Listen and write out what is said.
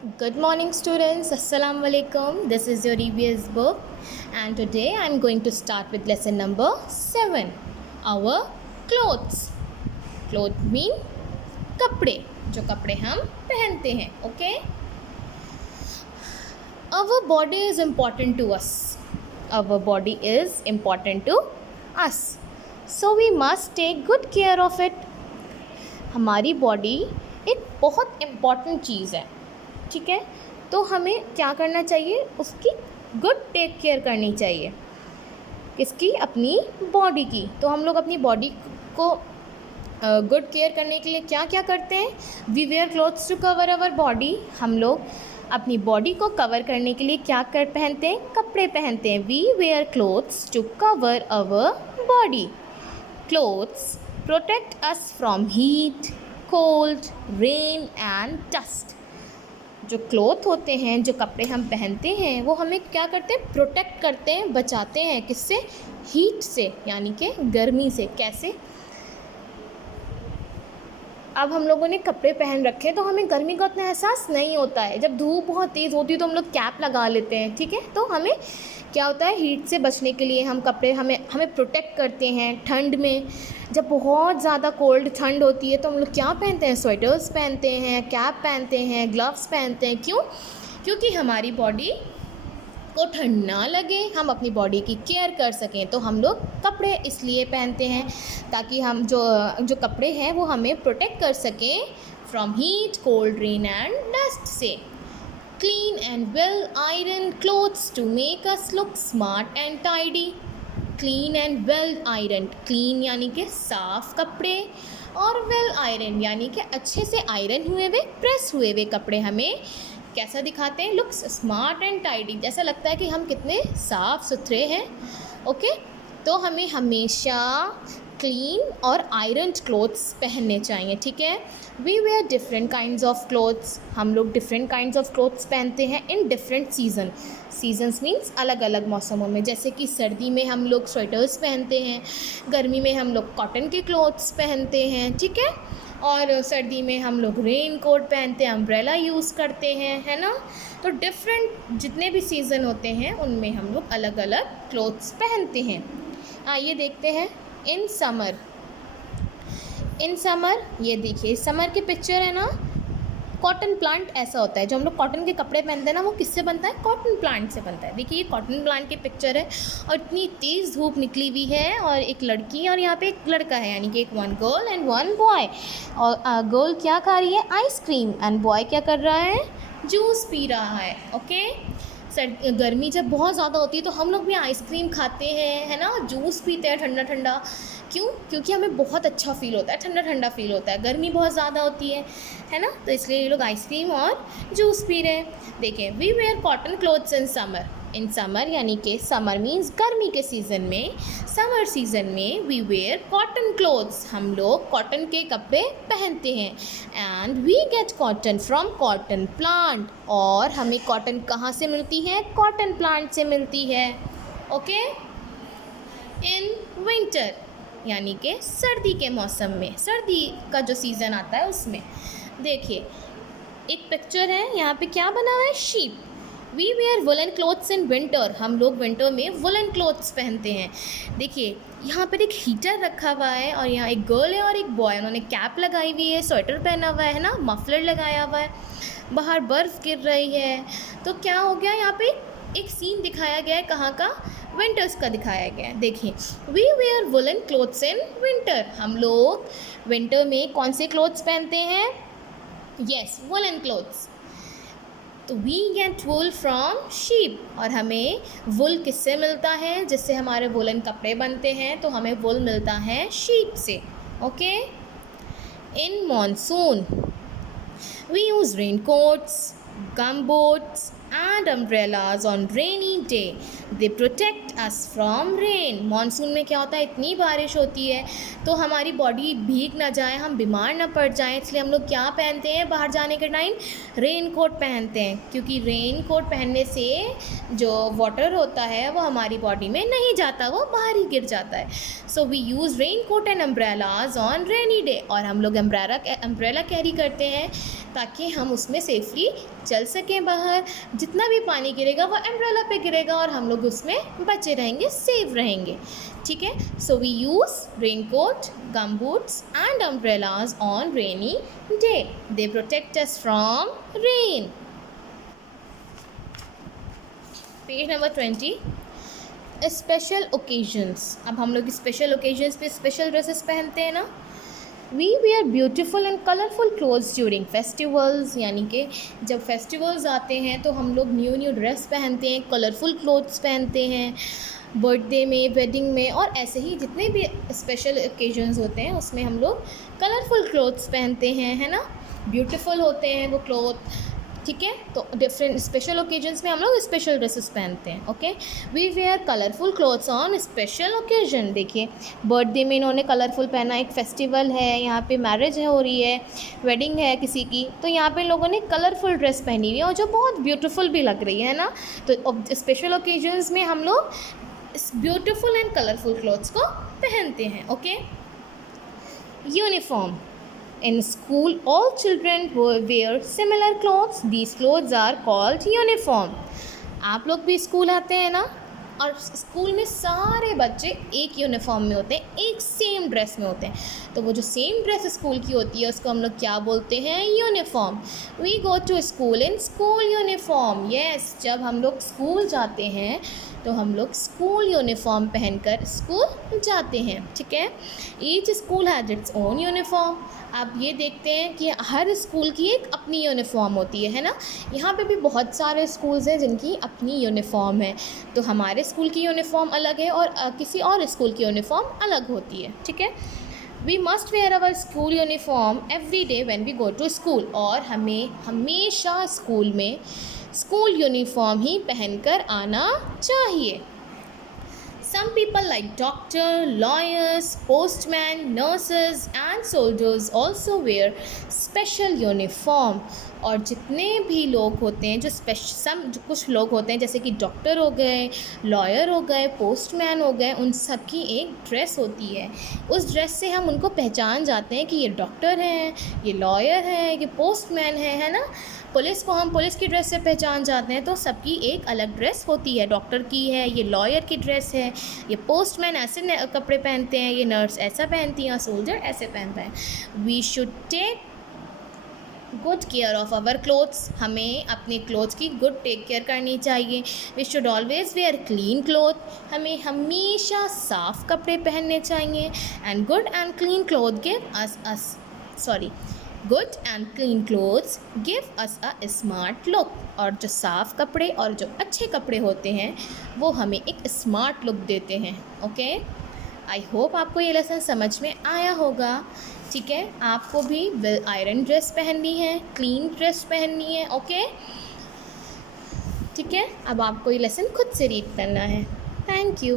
Good morning, students. Assalamu alaikum. This is your EVS book, and today I am going to start with lesson number 7. Our clothes. Clothes mean कपड़े, जो कपड़े हम पहनते हैं. Okay. Our body is important to us. Our body is important to us. So we must take good care of it. हमारी body एक बहुत important चीज़ है, ठीक है. तो हमें क्या करना चाहिए, उसकी गुड टेक केयर करनी चाहिए. किसकी? अपनी बॉडी की. तो हम लोग अपनी बॉडी को गुड केयर करने के लिए क्या क्या करते हैं? We wear clothes to cover our body. हम लोग अपनी बॉडी को कवर करने के लिए क्या पहनते हैं? कपड़े पहनते हैं. We wear clothes to cover our body. Clothes protect us from heat, cold, rain and dust. जो क्लोथ होते हैं, जो कपड़े हम पहनते हैं, वो हमें क्या करते हैं? प्रोटेक्ट करते हैं, बचाते हैं. किससे? हीट से, यानी कि गर्मी से. कैसे? अब हम लोगों ने कपड़े पहन रखे तो हमें गर्मी का उतना एहसास नहीं होता है. जब धूप बहुत तेज़ होती है तो हम लोग कैप लगा लेते हैं, ठीक है. तो हमें क्या होता है? हीट से बचने के लिए हम कपड़े हमें प्रोटेक्ट करते हैं. ठंड में जब बहुत ज़्यादा कोल्ड ठंड होती है तो हम लोग क्या पहनते हैं? स्वेटर्स पहनते हैं, कैप पहनते हैं, ग्लव्स पहनते हैं. क्यों? क्योंकि हमारी बॉडी को ठंड ना लगे, हम अपनी बॉडी की केयर कर सकें. तो हम लोग कपड़े इसलिए पहनते हैं ताकि हम जो कपड़े हैं वो हमें प्रोटेक्ट कर सकें from heat, cold, rain and dust से. Clean and well iron clothes to make us look smart and tidy. Clean and well iron. Clean यानी कि साफ़ कपड़े, और वेल आयरन यानी कि अच्छे से आयरन हुए हुए, प्रेस हुए हुए कपड़े हमें कैसा दिखाते हैं? Looks smart and tidy. जैसा लगता है कि हम कितने साफ़ सुथरे हैं. ओके. तो हमें हमेशा क्लीन और आयरन क्लोथ्स पहनने चाहिए, ठीक है. We wear different kinds of clothes. हम लोग डिफरेंट काइंड्स ऑफ क्लोथ्स पहनते हैं in different season. Seasons means अलग अलग मौसमों में. जैसे कि सर्दी में हम लोग स्वेटर्स पहनते हैं, गर्मी में हम लोग कॉटन के क्लोथ्स पहनते हैं, ठीक है. और सर्दी में हम लोग रेन कोट पहनते हैं, अम्ब्रेला यूज़ करते हैं, है ना. तो डिफरेंट जितने भी सीज़न होते हैं उनमें हम लोग अलग अलग क्लोथ्स पहनते हैं. आइए देखते हैं इन समर. इन समर ये देखिए, समर की पिक्चर है ना. कॉटन प्लांट ऐसा होता है. जो हम लोग कॉटन के कपड़े पहनते हैं ना, वो किससे बनता है? कॉटन प्लांट से बनता है. देखिए ये कॉटन प्लांट की पिक्चर है और इतनी तेज़ धूप निकली हुई है, और एक लड़की और यहाँ पे एक लड़का है, यानी कि एक one girl and one boy. और गर्ल क्या खा रही है? आइसक्रीम. एंड बॉय क्या कर रहा है? जूस पी रहा है. ओके. गर्मी जब बहुत ज़्यादा होती है तो हम लोग भी आइसक्रीम खाते हैं, है ना, जूस पीते हैं ठंडा ठंडा. क्यों? क्योंकि हमें बहुत अच्छा फ़ील होता है, ठंडा ठंडा फ़ील होता है. गर्मी बहुत ज़्यादा होती है ना. तो इसलिए ये लोग आइसक्रीम और जूस पी रहे हैं. देखें, we wear cotton clothes in summer. In summer यानी कि समर मीन्स गर्मी के सीज़न में, समर सीज़न में वी वेयर कॉटन क्लोथ्स. हम लोग कॉटन के कपड़े पहनते हैं. And we get cotton from cotton plant. और हमें कॉटन कहाँ से मिलती है? कॉटन प्लांट से मिलती है. ओके. इन विंटर यानी कि सर्दी के मौसम में, सर्दी का जो सीज़न आता है उसमें. देखिए एक पिक्चर है, यहाँ पे क्या बना हुआ है? Sheep. We wear woollen clothes in winter. हम लोग विंटर में वुलन क्लोथ्स पहनते हैं. देखिए यहाँ पर एक हीटर रखा हुआ है, और यहाँ एक गर्ल है और एक बॉय. उन्होंने कैप लगाई हुई है, स्वेटर पहना हुआ है ना, मफलर लगाया हुआ है. बाहर बर्फ़ गिर रही है. तो क्या हो गया? यहाँ पे एक सीन दिखाया गया है. कहाँ का? विंटर्स का दिखाया गया है. देखिए, we wear woollen clothes in winter. हम लोग विंटर में कौन से क्लोथ्स पहनते हैं? Yes, woollen clothes. तो we get wool from sheep. और हमें वुल किससे मिलता है? जिससे हमारे वुलन कपड़े बनते हैं. तो हमें वुल मिलता है शीप से. Okay. In monsoon we use raincoats, gum boots, and umbrellas on rainy day. They protect us from rain. Monsoon में क्या होता है, इतनी बारिश होती है तो हमारी बॉडी भीग ना जाए, हम बीमार ना पड़ जाएं, इसलिए हम लोग क्या पहनते हैं बाहर जाने के टाइम, रेन कोट पहनते हैं, क्योंकि रेन कोट पहनने से जो वाटर होता है वो हमारी बॉडी में नहीं जाता, वो बाहर ही गिर जाता है. So we use raincoat and umbrellas on rainy day. और हम लोग अम्ब्रेला कैरी करते हैं ताकि हम उसमें सेफली चल सकें बाहर. जितना भी पानी गिरेगा वो अम्ब्रेला पे गिरेगा और हम लोग उसमें बचे रहेंगे, सेफ रहेंगे. ठीक है. So we use raincoat, gum boots and umbrellas on rainy day. They protect us from rain. Page number 20. Special occasions. अब हम लोग स्पेशल ओकेजन्स पे स्पेशल ड्रेसेस पहनते हैं ना. We wear beautiful and colourful clothes during festivals. यानी कि जब फेस्टिवल्स आते हैं तो हम लोग न्यू ड्रेस पहनते हैं, कलरफुल क्लोथ्स पहनते हैं, बर्थडे में, वेडिंग में, और ऐसे ही जितने भी स्पेशल ओकेजन्स होते हैं उसमें हम लोग कलरफुल क्लोथ्स पहनते हैं, है ना. ब्यूटीफुल होते हैं वो क्लोथ. ठीक है. तो डिफरेंट स्पेशल ओकेजन्स में हम लोग स्पेशल ड्रेसेस पहनते हैं. Okay. We wear colourful clothes on special occasion. देखिए बर्थडे में इन्होंने कलरफुल पहना, एक फेस्टिवल है, यहाँ पे मैरिज हो रही है, वेडिंग है किसी की, तो यहाँ पे लोगों ने कलरफुल ड्रेस पहनी हुई है और जो बहुत ब्यूटीफुल भी लग रही है ना. तो स्पेशल ओकेजन्स में हम लोग ब्यूटीफुल एंड कलरफुल क्लोथ्स को पहनते हैं. Okay. Uniform. In school, all children wear similar clothes. These clothes are called uniform. आप लोग भी स्कूल आते हैं ना, और स्कूल में सारे बच्चे एक यूनिफॉर्म में होते हैं, एक सेम ड्रेस में होते हैं. तो वो जो सेम ड्रेस स्कूल की होती है उसको हम लोग क्या बोलते हैं, uniform. We go to school in school uniform. Yes, जब हम लोग स्कूल जाते हैं तो हम लोग स्कूल यूनिफॉर्म पहनकर स्कूल जाते हैं. ठीक है. Each school has its own uniform. आप ये देखते हैं कि हर स्कूल की एक अपनी यूनिफॉर्म होती है ना. यहाँ पे भी बहुत सारे स्कूल्स हैं जिनकी अपनी यूनिफॉर्म है. तो हमारे स्कूल की यूनिफॉर्म अलग है और किसी और स्कूल की यूनिफॉर्म अलग होती है. ठीक है. We must wear our school uniform every day when we go to school. और हमें हमेशा स्कूल में स्कूल यूनिफॉर्म ही पहनकर आना चाहिए. Some people like doctor, lawyers, postmen, nurses and soldiers also wear special uniform. और जितने भी लोग होते हैं जो कुछ लोग होते हैं जैसे कि डॉक्टर हो गए, लॉयर हो गए, पोस्टमैन हो गए, उन सब की एक ड्रेस होती है. उस ड्रेस से हम उनको पहचान जाते हैं कि ये डॉक्टर हैं, ये लॉयर है, ये पोस्टमैन है ना. पुलिस को हम पुलिस की ड्रेस से पहचान जाते हैं. तो सबकी एक अलग ड्रेस होती है. डॉक्टर की है, ये लॉयर की ड्रेस है, ये पोस्टमैन ऐसे कपड़े पहनते हैं, ये नर्स ऐसा पहनती है, सोल्जर ऐसे पहनता है. We should take good care of our clothes. हमें अपने क्लोथ्स की गुड टेक केयर करनी चाहिए. We should always wear clean cloth. हमें हमेशा साफ़ कपड़े पहनने चाहिए. And good and clean cloth good and clean clothes give us a smart look. और जो साफ़ कपड़े और जो अच्छे कपड़े होते हैं वो हमें एक स्मार्ट लुक देते हैं. ओके. आई होप आपको ये लेसन समझ में आया होगा. ठीक है. आपको भी आयरन ड्रेस पहननी है, क्लीन ड्रेस पहननी है. ओके. ठीक है. अब आपको ये लेसन खुद से रीड करना है. Thank you.